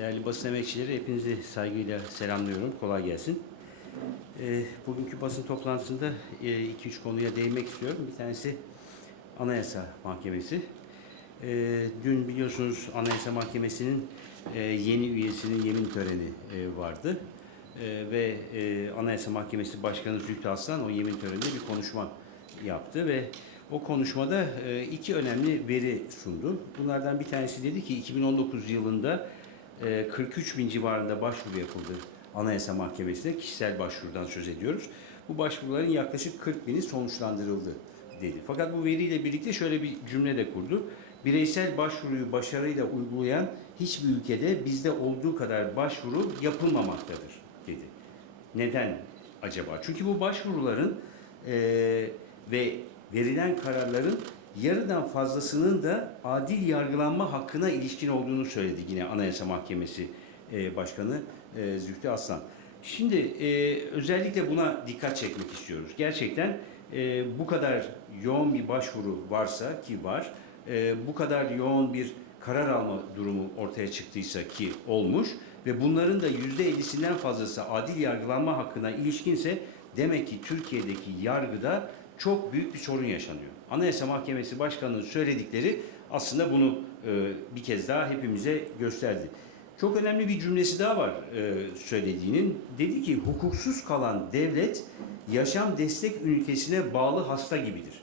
Değerli basın emekçileri hepinizi saygıyla selamlıyorum. Kolay gelsin. Ee, bugünkü basın toplantısında 2-3 konuya değinmek istiyorum. Bir tanesi Anayasa Mahkemesi. Ee, dün biliyorsunuz Anayasa Mahkemesi'nin e, yeni üyesinin yemin töreni e, vardı. E, ve e, Anayasa Mahkemesi Başkanı Zühtü Aslan o yemin töreninde bir konuşma yaptı ve o konuşmada e, iki önemli veri sundu. Bunlardan bir tanesi dedi ki 2019 yılında e, 43 bin civarında başvuru yapıldı Anayasa Mahkemesi'ne. Kişisel başvurudan söz ediyoruz. Bu başvuruların yaklaşık 40 bini sonuçlandırıldı dedi. Fakat bu veriyle birlikte şöyle bir cümle de kurdu. Bireysel başvuruyu başarıyla uygulayan hiçbir ülkede bizde olduğu kadar başvuru yapılmamaktadır dedi. Neden acaba? Çünkü bu başvuruların e, ve verilen kararların yarıdan fazlasının da adil yargılanma hakkına ilişkin olduğunu söyledi yine Anayasa Mahkemesi e, Başkanı e, Zühtü Aslan. Şimdi e, özellikle buna dikkat çekmek istiyoruz. Gerçekten bu kadar yoğun bir başvuru varsa ki var, bu kadar yoğun bir karar alma durumu ortaya çıktıysa ki olmuş ve bunların da yüzde 50'sinden fazlası adil yargılanma hakkına ilişkinse demek ki Türkiye'deki yargıda çok büyük bir sorun yaşanıyor. Anayasa Mahkemesi Başkanı'nın söyledikleri aslında bunu e, bir kez daha hepimize gösterdi. Çok önemli bir cümlesi daha var e, söylediğinin. Dedi ki hukuksuz kalan devlet yaşam destek ünitesine bağlı hasta gibidir.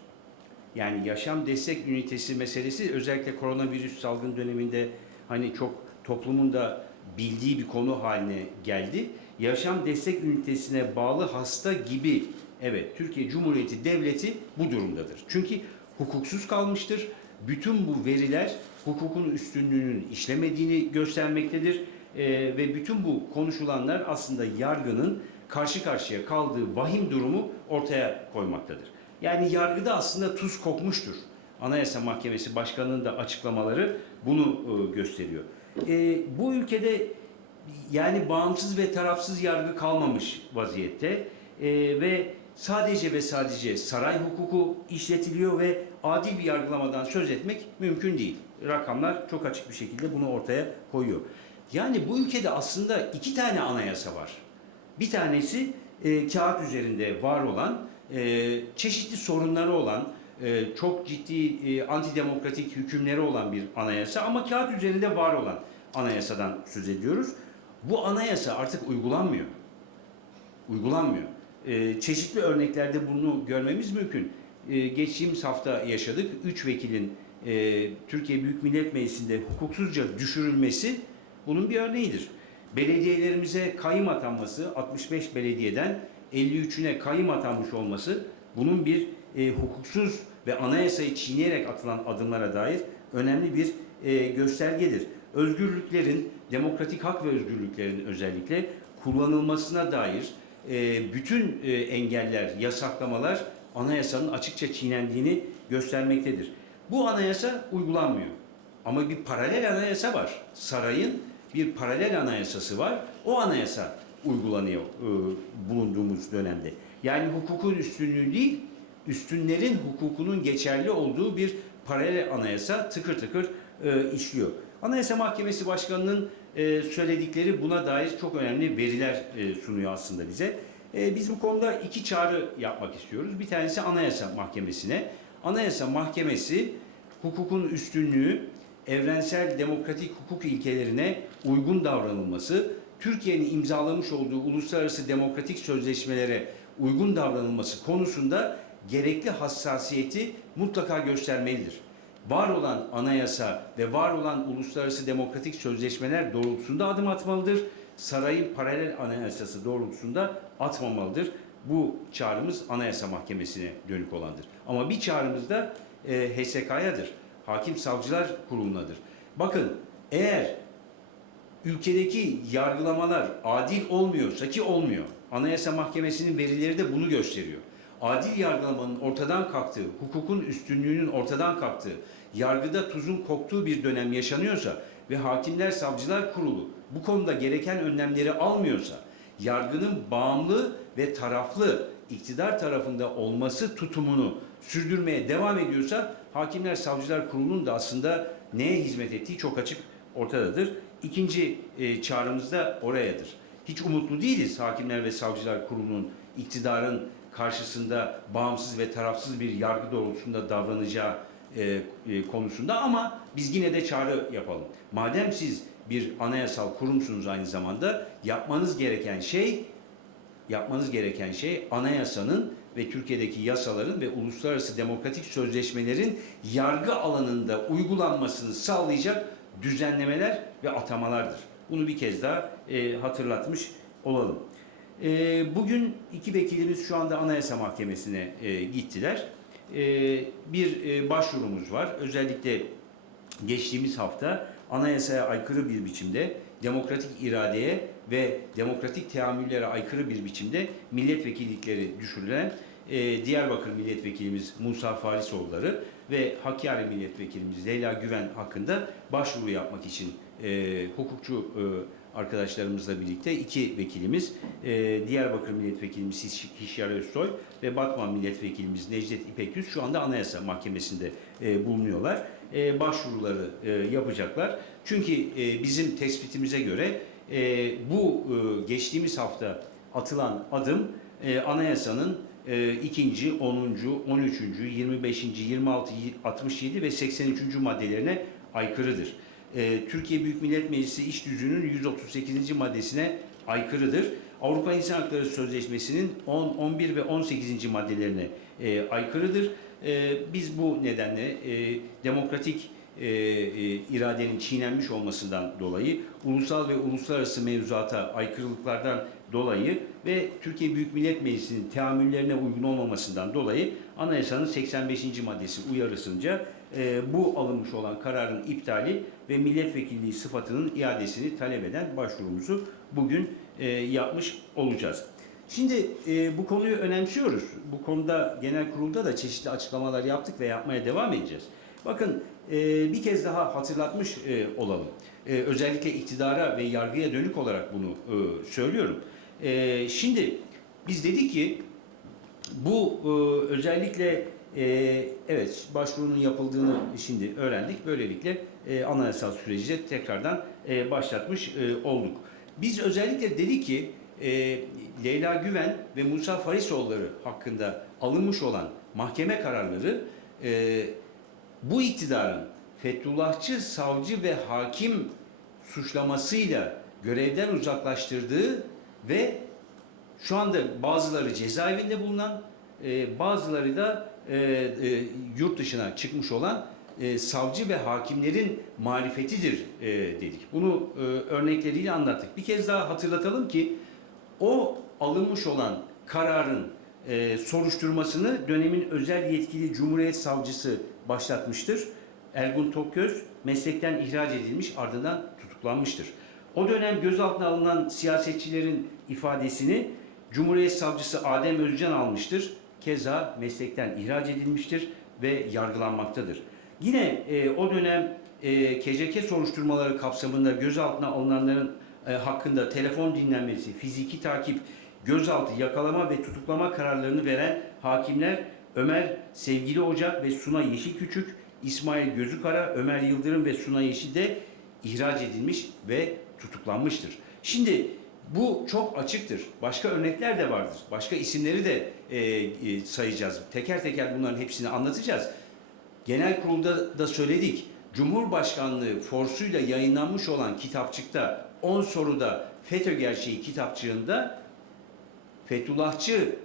Yani yaşam destek ünitesi meselesi özellikle koronavirüs salgın döneminde hani çok toplumun da bildiği bir konu haline geldi. Yaşam destek ünitesine bağlı hasta gibi evet Türkiye Cumhuriyeti Devleti bu durumdadır. Çünkü hukuksuz kalmıştır. Bütün bu veriler hukukun üstünlüğünün işlemediğini göstermektedir. Ee, ve bütün bu konuşulanlar aslında yargının karşı karşıya kaldığı vahim durumu ortaya koymaktadır. Yani yargıda aslında tuz kokmuştur. Anayasa Mahkemesi Başkanı'nın da açıklamaları bunu e, gösteriyor. E, bu ülkede yani bağımsız ve tarafsız yargı kalmamış vaziyette E, ve sadece ve sadece saray hukuku işletiliyor ve adil bir yargılamadan söz etmek mümkün değil. Rakamlar çok açık bir şekilde bunu ortaya koyuyor. Yani bu ülkede aslında iki tane anayasa var. Bir tanesi e, kağıt üzerinde var olan, e, çeşitli sorunları olan, e, çok ciddi e, antidemokratik hükümleri olan bir anayasa ama kağıt üzerinde var olan anayasadan söz ediyoruz. Bu anayasa artık uygulanmıyor. Uygulanmıyor. E, çeşitli örneklerde bunu görmemiz mümkün. E, geçtiğimiz hafta yaşadık. Üç vekilin e, Türkiye Büyük Millet Meclisi'nde hukuksuzca düşürülmesi bunun bir örneğidir. Belediyelerimize kayım atanması 65 belediyeden 53'üne kayım atanmış olması bunun bir e, hukuksuz ve anayasayı çiğneyerek atılan adımlara dair önemli bir e, göstergedir. Özgürlüklerin, demokratik hak ve özgürlüklerin özellikle kullanılmasına dair e, bütün e, engeller, yasaklamalar anayasanın açıkça çiğnendiğini göstermektedir. Bu anayasa uygulanmıyor. Ama bir paralel anayasa var. Sarayın bir paralel anayasası var. O anayasa uygulanıyor e, bulunduğumuz dönemde. Yani hukukun üstünlüğü değil, üstünlerin hukukunun geçerli olduğu bir paralel anayasa tıkır tıkır e, işliyor. Anayasa Mahkemesi Başkanı'nın e, söyledikleri buna dair çok önemli veriler e, sunuyor aslında bize. E, biz bu konuda iki çağrı yapmak istiyoruz. Bir tanesi Anayasa Mahkemesi'ne. Anayasa Mahkemesi hukukun üstünlüğü, evrensel demokratik hukuk ilkelerine uygun davranılması, Türkiye'nin imzalamış olduğu uluslararası demokratik sözleşmelere uygun davranılması konusunda gerekli hassasiyeti mutlaka göstermelidir. Var olan anayasa ve var olan uluslararası demokratik sözleşmeler doğrultusunda adım atmalıdır. Sarayın paralel anayasası doğrultusunda atmamalıdır. Bu çağrımız Anayasa Mahkemesi'ne dönük olandır. Ama bir çağrımız da e, HSK'yadır. Hakim Savcılar Kurulu'nadır. Bakın eğer ülkedeki yargılamalar adil olmuyorsa ki olmuyor. Anayasa Mahkemesi'nin verileri de bunu gösteriyor. Adil yargılamanın ortadan kalktığı, hukukun üstünlüğünün ortadan kalktığı, yargıda tuzun koktuğu bir dönem yaşanıyorsa ve Hakimler Savcılar Kurulu bu konuda gereken önlemleri almıyorsa, yargının bağımlı ve taraflı iktidar tarafında olması tutumunu sürdürmeye devam ediyorsa Hakimler Savcılar Kurulu'nun da aslında neye hizmet ettiği çok açık ortadadır. ikinci e, çağrımız da orayadır. Hiç umutlu değiliz Hakimler ve Savcılar Kurulu'nun iktidarın karşısında bağımsız ve tarafsız bir yargı doğrultusunda davranacağı e, e, konusunda ama biz yine de çağrı yapalım. Madem siz bir anayasal kurumsunuz aynı zamanda yapmanız gereken şey yapmanız gereken şey anayasanın ve Türkiye'deki yasaların ve uluslararası demokratik sözleşmelerin yargı alanında uygulanmasını sağlayacak düzenlemeler ve atamalardır. Bunu bir kez daha e, hatırlatmış olalım. E, bugün iki vekilimiz şu anda Anayasa Mahkemesi'ne e, gittiler. E, bir e, başvurumuz var. Özellikle geçtiğimiz hafta anayasaya aykırı bir biçimde demokratik iradeye ve demokratik teamüllere aykırı bir biçimde milletvekillikleri düşürülen e, Diyarbakır milletvekilimiz Musa Farisoğulları ve Hakkari milletvekilimiz Leyla Güven hakkında başvuru yapmak için e, hukukçu e, arkadaşlarımızla birlikte iki vekilimiz e, Diyarbakır milletvekilimiz Hiş- Hişyar Özsoy ve Batman milletvekilimiz Necdet İpek Yüz şu anda Anayasa Mahkemesi'nde e, bulunuyorlar. E, başvuruları e, yapacaklar. Çünkü e, bizim tespitimize göre e, bu e, geçtiğimiz hafta atılan adım e, anayasanın e, ikinci, 10. 13. 25. 26. 67 ve 83. maddelerine aykırıdır. E, Türkiye Büyük Millet Meclisi İş Düzü'nün 138. maddesine aykırıdır. Avrupa İnsan Hakları Sözleşmesi'nin 10, 11 ve 18. maddelerine e, aykırıdır. E, biz bu nedenle e, demokratik e, e, iradenin çiğnenmiş olmasından dolayı, ulusal ve uluslararası mevzuata aykırılıklardan dolayı ve Türkiye Büyük Millet Meclisi'nin teamüllerine uygun olmamasından dolayı anayasanın 85. maddesi uyarısınca e, bu alınmış olan kararın iptali ve milletvekilliği sıfatının iadesini talep eden başvurumuzu bugün e, yapmış olacağız. Şimdi e, bu konuyu önemsiyoruz. Bu konuda genel kurulda da çeşitli açıklamalar yaptık ve yapmaya devam edeceğiz. Bakın e, bir kez daha hatırlatmış e, olalım. E, özellikle iktidara ve yargıya dönük olarak bunu e, söylüyorum. E, şimdi biz dedik ki bu e, özellikle e, evet başvurunun yapıldığını şimdi öğrendik. Böylelikle e, anayasal süreci tekrardan e, başlatmış e, olduk. Biz özellikle dedik ki e, Leyla Güven ve Musa Farisoğulları hakkında alınmış olan mahkeme kararları e, bu iktidarın Fethullahçı savcı ve hakim suçlamasıyla görevden uzaklaştırdığı ve şu anda bazıları cezaevinde bulunan, e, bazıları da e, e, yurt dışına çıkmış olan e, savcı ve hakimlerin marifetidir e, dedik. Bunu e, örnekleriyle anlattık. Bir kez daha hatırlatalım ki o alınmış olan kararın e, soruşturmasını dönemin özel yetkili Cumhuriyet Savcısı başlatmıştır. Ergun Tokgöz meslekten ihraç edilmiş ardından tutuklanmıştır. O dönem gözaltına alınan siyasetçilerin ifadesini Cumhuriyet Savcısı Adem Özcan almıştır. Keza meslekten ihraç edilmiştir ve yargılanmaktadır. Yine e, o dönem e, KCK soruşturmaları kapsamında gözaltına alınanların e, hakkında telefon dinlenmesi, fiziki takip, gözaltı, yakalama ve tutuklama kararlarını veren hakimler Ömer Sevgili Ocak ve Suna Yeşil Küçük, İsmail Gözükara, Ömer Yıldırım ve Suna Yeşil de ihraç edilmiş ve tutuklanmıştır. Şimdi bu çok açıktır. Başka örnekler de vardır. Başka isimleri de e, e, sayacağız. Teker teker bunların hepsini anlatacağız. Genel kurulda da söyledik. Cumhurbaşkanlığı forsuyla yayınlanmış olan kitapçıkta 10 soruda FETÖ gerçeği kitapçığında Fethullahçı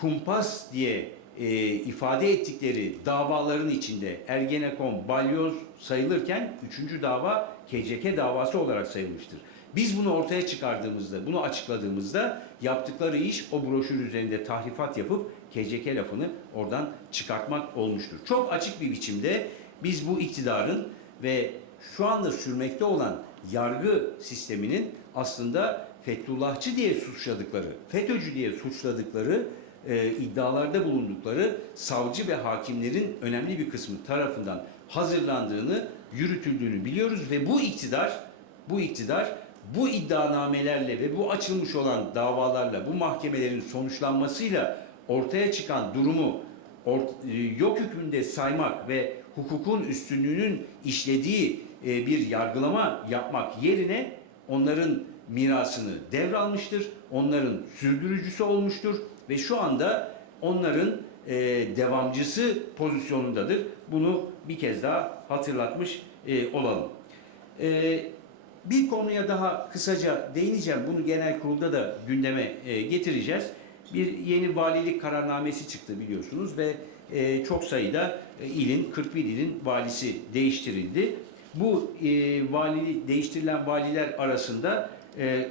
kumpas diye e, ifade ettikleri davaların içinde Ergenekon, Balyoz sayılırken üçüncü dava KCK davası olarak sayılmıştır. Biz bunu ortaya çıkardığımızda, bunu açıkladığımızda yaptıkları iş o broşür üzerinde tahrifat yapıp KCK lafını oradan çıkartmak olmuştur. Çok açık bir biçimde biz bu iktidarın ve şu anda sürmekte olan yargı sisteminin aslında Fethullahçı diye suçladıkları, FETÖ'cü diye suçladıkları e, iddialarda bulundukları savcı ve hakimlerin önemli bir kısmı tarafından hazırlandığını, yürütüldüğünü biliyoruz ve bu iktidar, bu iktidar bu iddianamelerle ve bu açılmış olan davalarla, bu mahkemelerin sonuçlanmasıyla ortaya çıkan durumu e, yok hükmünde saymak ve hukukun üstünlüğünün işlediği e, bir yargılama yapmak yerine onların mirasını devralmıştır. Onların sürdürücüsü olmuştur ve şu anda onların e, devamcısı pozisyonundadır. Bunu bir kez daha hatırlatmış e, olalım. E, bir konuya daha kısaca değineceğim. Bunu genel kurulda da gündeme e, getireceğiz. Bir yeni valilik kararnamesi çıktı biliyorsunuz ve e, çok sayıda e, ilin, 41 ilin valisi değiştirildi. Bu vali, değiştirilen valiler arasında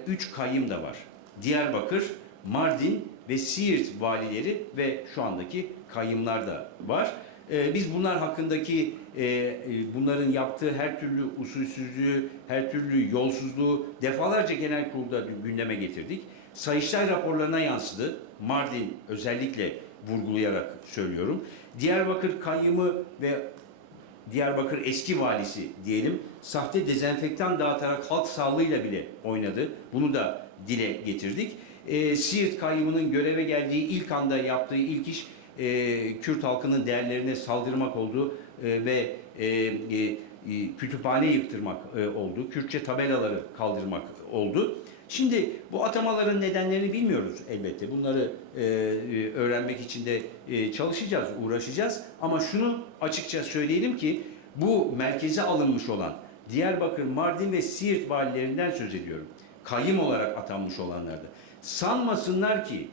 3 kayyım da var. Diyarbakır, Mardin ve Siirt valileri ve şu andaki kayyımlar da var. E, biz bunlar hakkındaki e, e, bunların yaptığı her türlü usulsüzlüğü, her türlü yolsuzluğu defalarca genel kurulda gündeme getirdik. Sayıştay raporlarına yansıdı. Mardin özellikle vurgulayarak söylüyorum. Diyarbakır kayyımı ve Diyarbakır eski valisi diyelim sahte dezenfektan dağıtarak halk sağlığıyla bile oynadı. Bunu da dile getirdik. E, Siirt kayyımının göreve geldiği ilk anda yaptığı ilk iş e, Kürt halkının değerlerine saldırmak oldu e, ve e, e, e, kütüphane yıktırmak e, oldu. Kürtçe tabelaları kaldırmak oldu. Şimdi bu atamaların nedenlerini bilmiyoruz elbette. Bunları e, e, öğrenmek için de e, çalışacağız, uğraşacağız. Ama şunu açıkça söyleyelim ki bu merkeze alınmış olan Diyarbakır, Mardin ve Siirt valilerinden söz ediyorum. Kayyım olarak atanmış olanlarda. Sanmasınlar ki,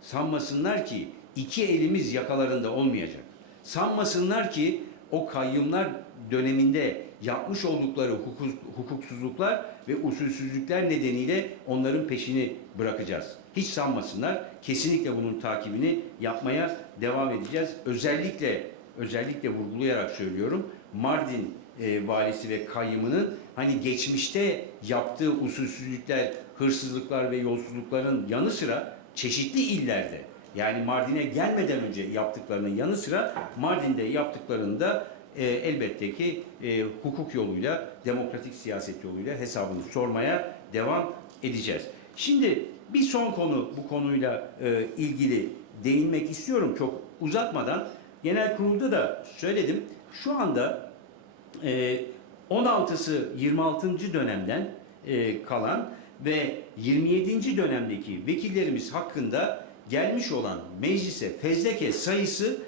sanmasınlar ki iki elimiz yakalarında olmayacak. Sanmasınlar ki o kayyımlar döneminde yapmış oldukları hukuk, hukuksuzluklar ve usulsüzlükler nedeniyle onların peşini bırakacağız. Hiç sanmasınlar. Kesinlikle bunun takibini yapmaya devam edeceğiz. Özellikle özellikle vurgulayarak söylüyorum. Mardin e, valisi ve kayyımının hani geçmişte yaptığı usulsüzlükler, hırsızlıklar ve yolsuzlukların yanı sıra çeşitli illerde yani Mardin'e gelmeden önce yaptıklarının yanı sıra Mardin'de yaptıklarını da e, elbette ki e, hukuk yoluyla, demokratik siyaset yoluyla hesabını sormaya devam edeceğiz. Şimdi bir son konu bu konuyla e, ilgili değinmek istiyorum çok uzatmadan. Genel kurulda da söyledim. Şu anda e, 16'sı 26. dönemden e, kalan ve 27. dönemdeki vekillerimiz hakkında gelmiş olan meclise fezleke sayısı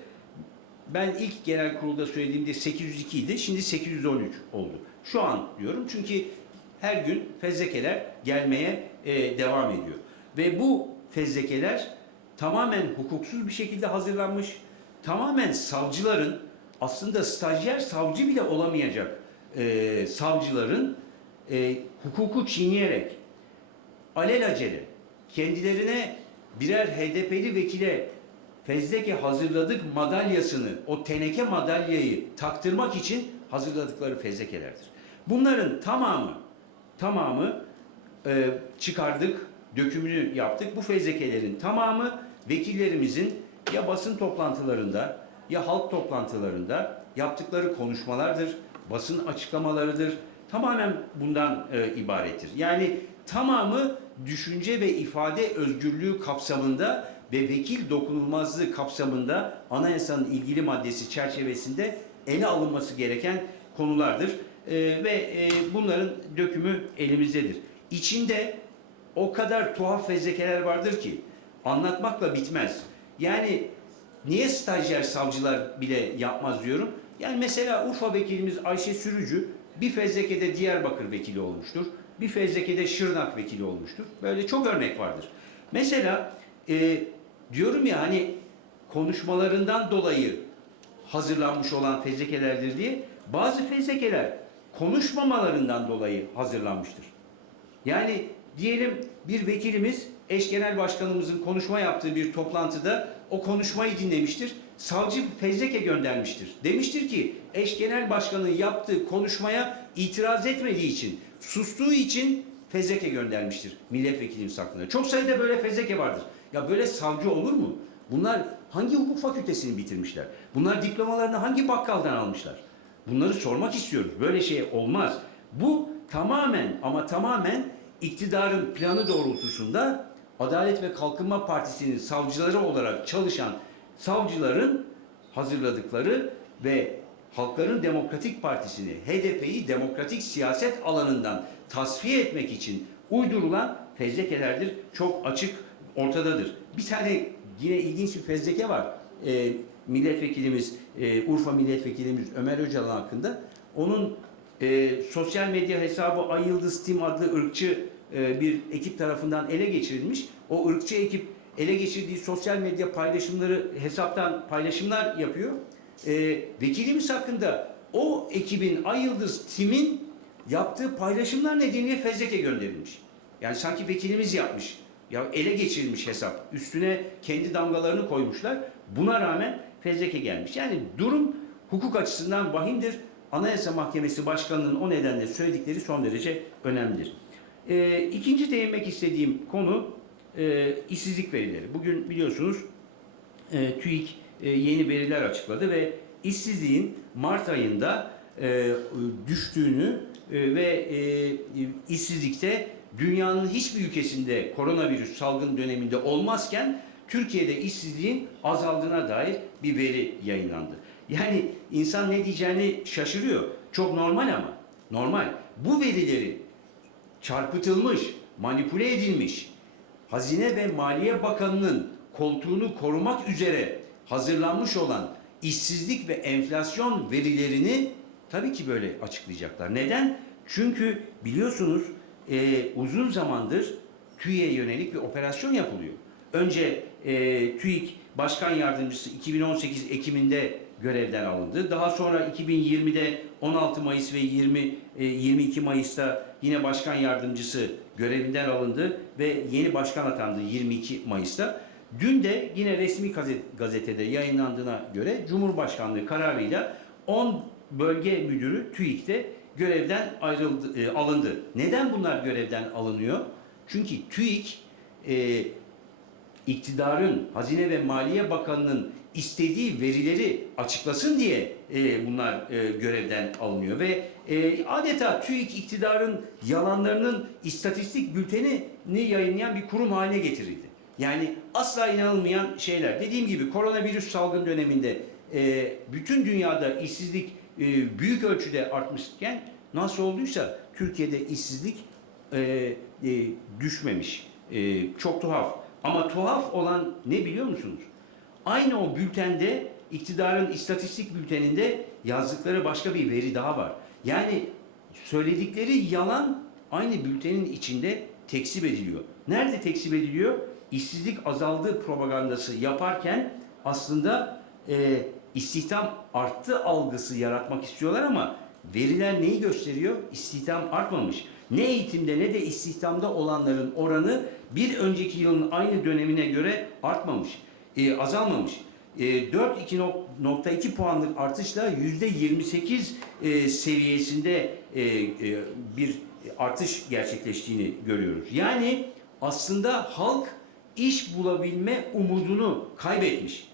ben ilk genel kurulda söylediğimde 802 idi. Şimdi 813 oldu. Şu an diyorum çünkü her gün fezlekeler gelmeye e, devam ediyor. Ve bu fezlekeler tamamen hukuksuz bir şekilde hazırlanmış. Tamamen savcıların aslında stajyer savcı bile olamayacak e, savcıların e, hukuku çiğneyerek alelacele kendilerine birer HDP'li vekile fezleke hazırladık madalyasını, o teneke madalyayı taktırmak için hazırladıkları fezlekelerdir. Bunların tamamı, tamamı e, çıkardık, dökümünü yaptık. Bu fezlekelerin tamamı vekillerimizin ya basın toplantılarında ya halk toplantılarında yaptıkları konuşmalardır, basın açıklamalarıdır. Tamamen bundan e, ibarettir. Yani tamamı düşünce ve ifade özgürlüğü kapsamında ve vekil dokunulmazlığı kapsamında anayasanın ilgili maddesi çerçevesinde ele alınması gereken konulardır. E, ve e, bunların dökümü elimizdedir. İçinde o kadar tuhaf fezlekeler vardır ki anlatmakla bitmez. Yani niye stajyer savcılar bile yapmaz diyorum. Yani mesela Urfa vekilimiz Ayşe Sürücü bir fezlekede Diyarbakır vekili olmuştur. Bir fezlekede Şırnak vekili olmuştur. Böyle çok örnek vardır. Mesela e, diyorum ya hani konuşmalarından dolayı hazırlanmış olan fezlekelerdir diye bazı fezlekeler konuşmamalarından dolayı hazırlanmıştır. Yani diyelim bir vekilimiz eş genel başkanımızın konuşma yaptığı bir toplantıda o konuşmayı dinlemiştir. Savcı fezleke göndermiştir. Demiştir ki eş genel başkanın yaptığı konuşmaya itiraz etmediği için, sustuğu için fezleke göndermiştir milletvekilimiz hakkında. Çok sayıda böyle fezleke vardır. Ya böyle savcı olur mu? Bunlar hangi hukuk fakültesini bitirmişler? Bunlar diplomalarını hangi bakkaldan almışlar? Bunları sormak istiyoruz. Böyle şey olmaz. Bu tamamen ama tamamen iktidarın planı doğrultusunda Adalet ve Kalkınma Partisi'nin savcıları olarak çalışan savcıların hazırladıkları ve Halkların Demokratik Partisi'ni, HDP'yi demokratik siyaset alanından tasfiye etmek için uydurulan fezlekelerdir. Çok açık ortadadır. Bir tane yine ilginç bir fezleke var. Ee, milletvekilimiz, e, Urfa milletvekilimiz Ömer Öcalan hakkında. Onun e, sosyal medya hesabı Ay Yıldız Tim adlı ırkçı e, bir ekip tarafından ele geçirilmiş. O ırkçı ekip ele geçirdiği sosyal medya paylaşımları hesaptan paylaşımlar yapıyor. E, vekilimiz hakkında o ekibin Ay Yıldız Tim'in yaptığı paylaşımlar nedeniyle fezleke gönderilmiş. Yani sanki vekilimiz yapmış. Ya ele geçirilmiş hesap. Üstüne kendi damgalarını koymuşlar. Buna rağmen fezleke gelmiş. Yani durum hukuk açısından vahimdir. Anayasa Mahkemesi Başkanı'nın o nedenle söyledikleri son derece önemlidir. Ee, ikinci değinmek istediğim konu e, işsizlik verileri. Bugün biliyorsunuz e, TÜİK e, yeni veriler açıkladı ve işsizliğin Mart ayında e, düştüğünü e, ve e, işsizlikte dünyanın hiçbir ülkesinde koronavirüs salgın döneminde olmazken Türkiye'de işsizliğin azaldığına dair bir veri yayınlandı. Yani insan ne diyeceğini şaşırıyor. Çok normal ama. Normal. Bu verileri çarpıtılmış, manipüle edilmiş, Hazine ve Maliye Bakanı'nın koltuğunu korumak üzere hazırlanmış olan işsizlik ve enflasyon verilerini tabii ki böyle açıklayacaklar. Neden? Çünkü biliyorsunuz e, uzun zamandır TÜİ'ye yönelik bir operasyon yapılıyor. Önce e, TÜİK Başkan Yardımcısı 2018 Ekim'inde görevden alındı. Daha sonra 2020'de 16 Mayıs ve 20 e, 22 Mayıs'ta yine Başkan Yardımcısı görevinden alındı ve yeni başkan atandı 22 Mayıs'ta. Dün de yine resmi gazet- gazetede yayınlandığına göre Cumhurbaşkanlığı kararıyla 10 bölge müdürü TÜİK'te görevden ayrıldı, e, alındı. Neden bunlar görevden alınıyor? Çünkü TÜİK e, iktidarın, Hazine ve Maliye Bakanı'nın istediği verileri açıklasın diye e, bunlar e, görevden alınıyor ve e, adeta TÜİK iktidarın yalanlarının istatistik bültenini yayınlayan bir kurum haline getirildi. Yani asla inanılmayan şeyler. Dediğim gibi koronavirüs salgın döneminde e, bütün dünyada işsizlik e, büyük ölçüde artmışken nasıl olduysa Türkiye'de işsizlik e, e, düşmemiş. E, çok tuhaf. Ama tuhaf olan ne biliyor musunuz? Aynı o bültende, iktidarın istatistik bülteninde yazdıkları başka bir veri daha var. Yani söyledikleri yalan aynı bültenin içinde tekzip ediliyor. Nerede tekzip ediliyor? İşsizlik azaldı propagandası yaparken aslında e, istihdam arttı algısı yaratmak istiyorlar ama veriler neyi gösteriyor? İstihdam artmamış. Ne eğitimde ne de istihdamda olanların oranı bir önceki yılın aynı dönemine göre artmamış, e, azalmamış. E, 4.2 puanlık artışla %28 e, seviyesinde e, e, bir artış gerçekleştiğini görüyoruz. Yani aslında halk iş bulabilme umudunu kaybetmiş.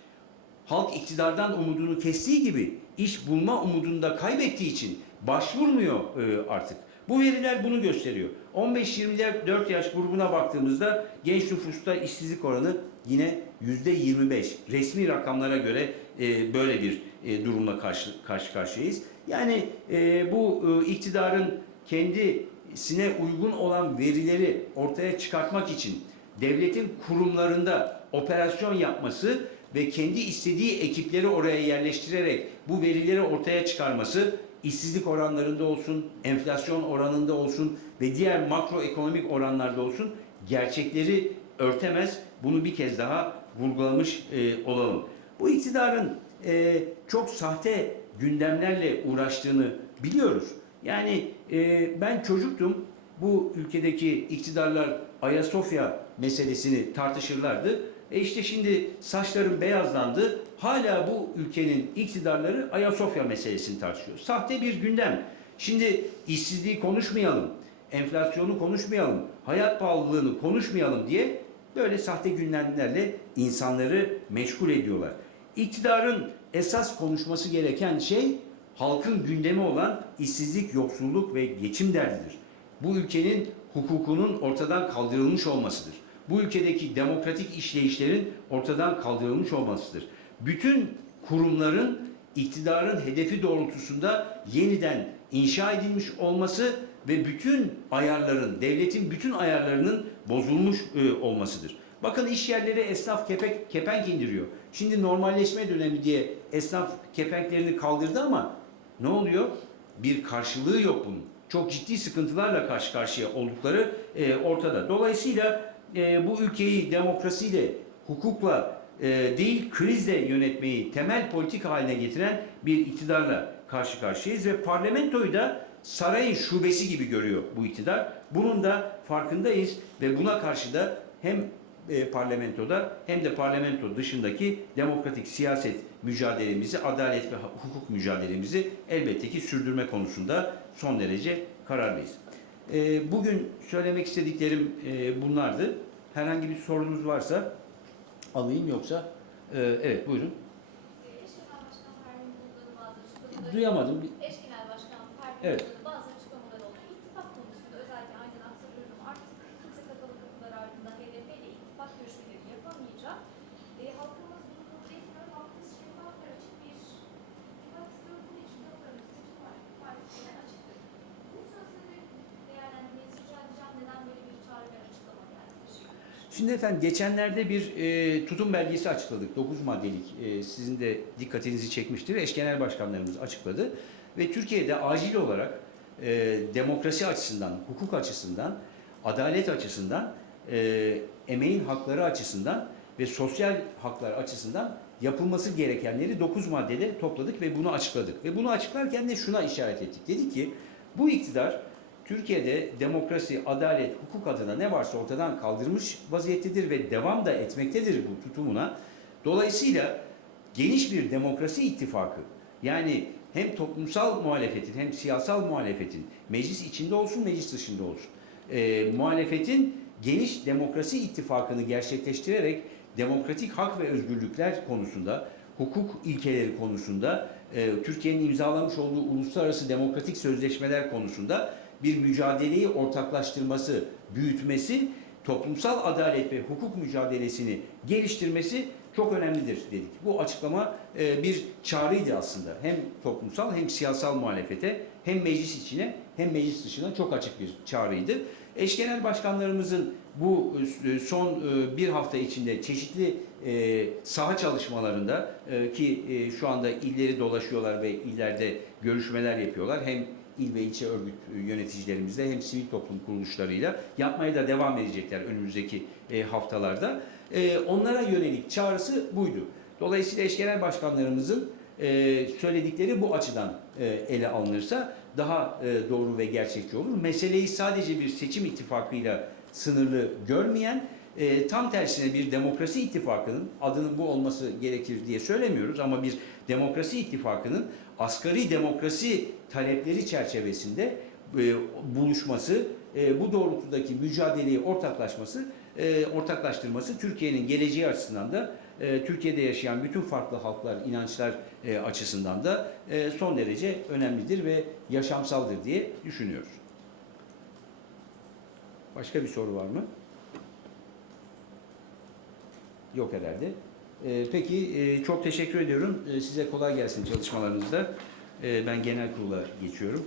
Halk iktidardan umudunu kestiği gibi iş bulma umudunu da kaybettiği için başvurmuyor e, artık. Bu veriler bunu gösteriyor. 15-24 yaş grubuna baktığımızda genç nüfusta işsizlik oranı yine %25. Resmi rakamlara göre e, böyle bir e, durumla karşı, karşı karşıyayız. Yani e, bu e, iktidarın kendisine uygun olan verileri ortaya çıkartmak için devletin kurumlarında operasyon yapması ve kendi istediği ekipleri oraya yerleştirerek bu verileri ortaya çıkarması işsizlik oranlarında olsun, enflasyon oranında olsun ve diğer makroekonomik oranlarda olsun gerçekleri örtemez. Bunu bir kez daha vurgulamış e, olalım. Bu iktidarın e, çok sahte gündemlerle uğraştığını biliyoruz. Yani e, ben çocuktum. Bu ülkedeki iktidarlar Ayasofya meselesini tartışırlardı. E işte şimdi saçlarım beyazlandı. Hala bu ülkenin iktidarları Ayasofya meselesini tartışıyor. Sahte bir gündem. Şimdi işsizliği konuşmayalım, enflasyonu konuşmayalım, hayat pahalılığını konuşmayalım diye böyle sahte gündemlerle insanları meşgul ediyorlar. İktidarın esas konuşması gereken şey halkın gündemi olan işsizlik, yoksulluk ve geçim derdidir. Bu ülkenin hukukunun ortadan kaldırılmış olmasıdır. Bu ülkedeki demokratik işleyişlerin ortadan kaldırılmış olmasıdır. Bütün kurumların iktidarın hedefi doğrultusunda yeniden inşa edilmiş olması ve bütün ayarların, devletin bütün ayarlarının bozulmuş e, olmasıdır. Bakın iş yerleri esnaf kepek, kepenk indiriyor. Şimdi normalleşme dönemi diye esnaf kepenklerini kaldırdı ama ne oluyor? Bir karşılığı yok bunun. Çok ciddi sıkıntılarla karşı karşıya oldukları e, ortada. Dolayısıyla e, bu ülkeyi demokrasiyle, hukukla e, değil krizle yönetmeyi temel politik haline getiren bir iktidarla karşı karşıyayız ve parlamentoyu da sarayın şubesi gibi görüyor bu iktidar. Bunun da farkındayız ve buna karşı da hem e, parlamentoda hem de parlamento dışındaki demokratik siyaset mücadelemizi, adalet ve hukuk mücadelemizi elbette ki sürdürme konusunda son derece kararlıyız. E, bugün söylemek istediklerim e, bunlardı. Herhangi bir sorunuz varsa alayım yoksa e, evet buyurun. Duyamadım. Eş Genel Başkan Ferdi'nin Evet. bulunduğu bazı açıklamalar oldu. İttifak konusunda özellikle aynen aktarıyorum artık kimse kapalı kapılar ardında HDP ile ittifak görüşmeleri yapamayacak. E, halkımız bunu kabul etmiyor. Halkımız şeffaf ve açık bir ittifak istiyor. Bunun için kapılarımız bütün parti, partilerine açıktır. Bu sözleri değerlendirmeyi rica edeceğim. Neden böyle bir çağrı ve açıklama geldi? Teşekkür ederim. Şimdi efendim geçenlerde bir e, tutum belgesi açıkladık. 9 maddelik. E, sizin de dikkatinizi çekmiştir. Eş genel başkanlarımız açıkladı. Ve Türkiye'de acil olarak e, demokrasi açısından, hukuk açısından, adalet açısından, e, emeğin hakları açısından ve sosyal haklar açısından yapılması gerekenleri 9 maddede topladık ve bunu açıkladık. Ve bunu açıklarken de şuna işaret ettik. Dedik ki bu iktidar Türkiye'de demokrasi, adalet, hukuk adına ne varsa ortadan kaldırmış vaziyettedir ve devam da etmektedir bu tutumuna. Dolayısıyla geniş bir demokrasi ittifakı yani hem toplumsal muhalefetin hem siyasal muhalefetin meclis içinde olsun meclis dışında olsun e, muhalefetin geniş demokrasi ittifakını gerçekleştirerek demokratik hak ve özgürlükler konusunda hukuk ilkeleri konusunda e, Türkiye'nin imzalamış olduğu uluslararası demokratik sözleşmeler konusunda bir mücadeleyi ortaklaştırması, büyütmesi, toplumsal adalet ve hukuk mücadelesini geliştirmesi çok önemlidir dedik. Bu açıklama e, bir çağrıydı aslında. Hem toplumsal hem siyasal muhalefete hem meclis içine hem meclis dışına çok açık bir çağrıydı. Eş genel başkanlarımızın bu e, son e, bir hafta içinde çeşitli saha çalışmalarında ki şu anda illeri dolaşıyorlar ve illerde görüşmeler yapıyorlar. Hem il ve ilçe örgüt yöneticilerimizle hem sivil toplum kuruluşlarıyla yapmaya da devam edecekler önümüzdeki e, haftalarda. E, onlara yönelik çağrısı buydu. Dolayısıyla eş genel başkanlarımızın e, söyledikleri bu açıdan e, ele alınırsa daha e, doğru ve gerçekçi olur. Meseleyi sadece bir seçim ittifakıyla sınırlı görmeyen, e, tam tersine bir demokrasi ittifakının adının bu olması gerekir diye söylemiyoruz ama bir demokrasi ittifakının asgari demokrasi talepleri çerçevesinde e, buluşması, e, bu doğrultudaki mücadeleyi ortaklaşması, e, ortaklaştırması Türkiye'nin geleceği açısından da e, Türkiye'de yaşayan bütün farklı halklar, inançlar e, açısından da e, son derece önemlidir ve yaşamsaldır diye düşünüyoruz. Başka bir soru var mı? Yok herhalde. E, peki e, çok teşekkür ediyorum. E, size kolay gelsin çalışmalarınızda. E, ben genel kurula geçiyorum.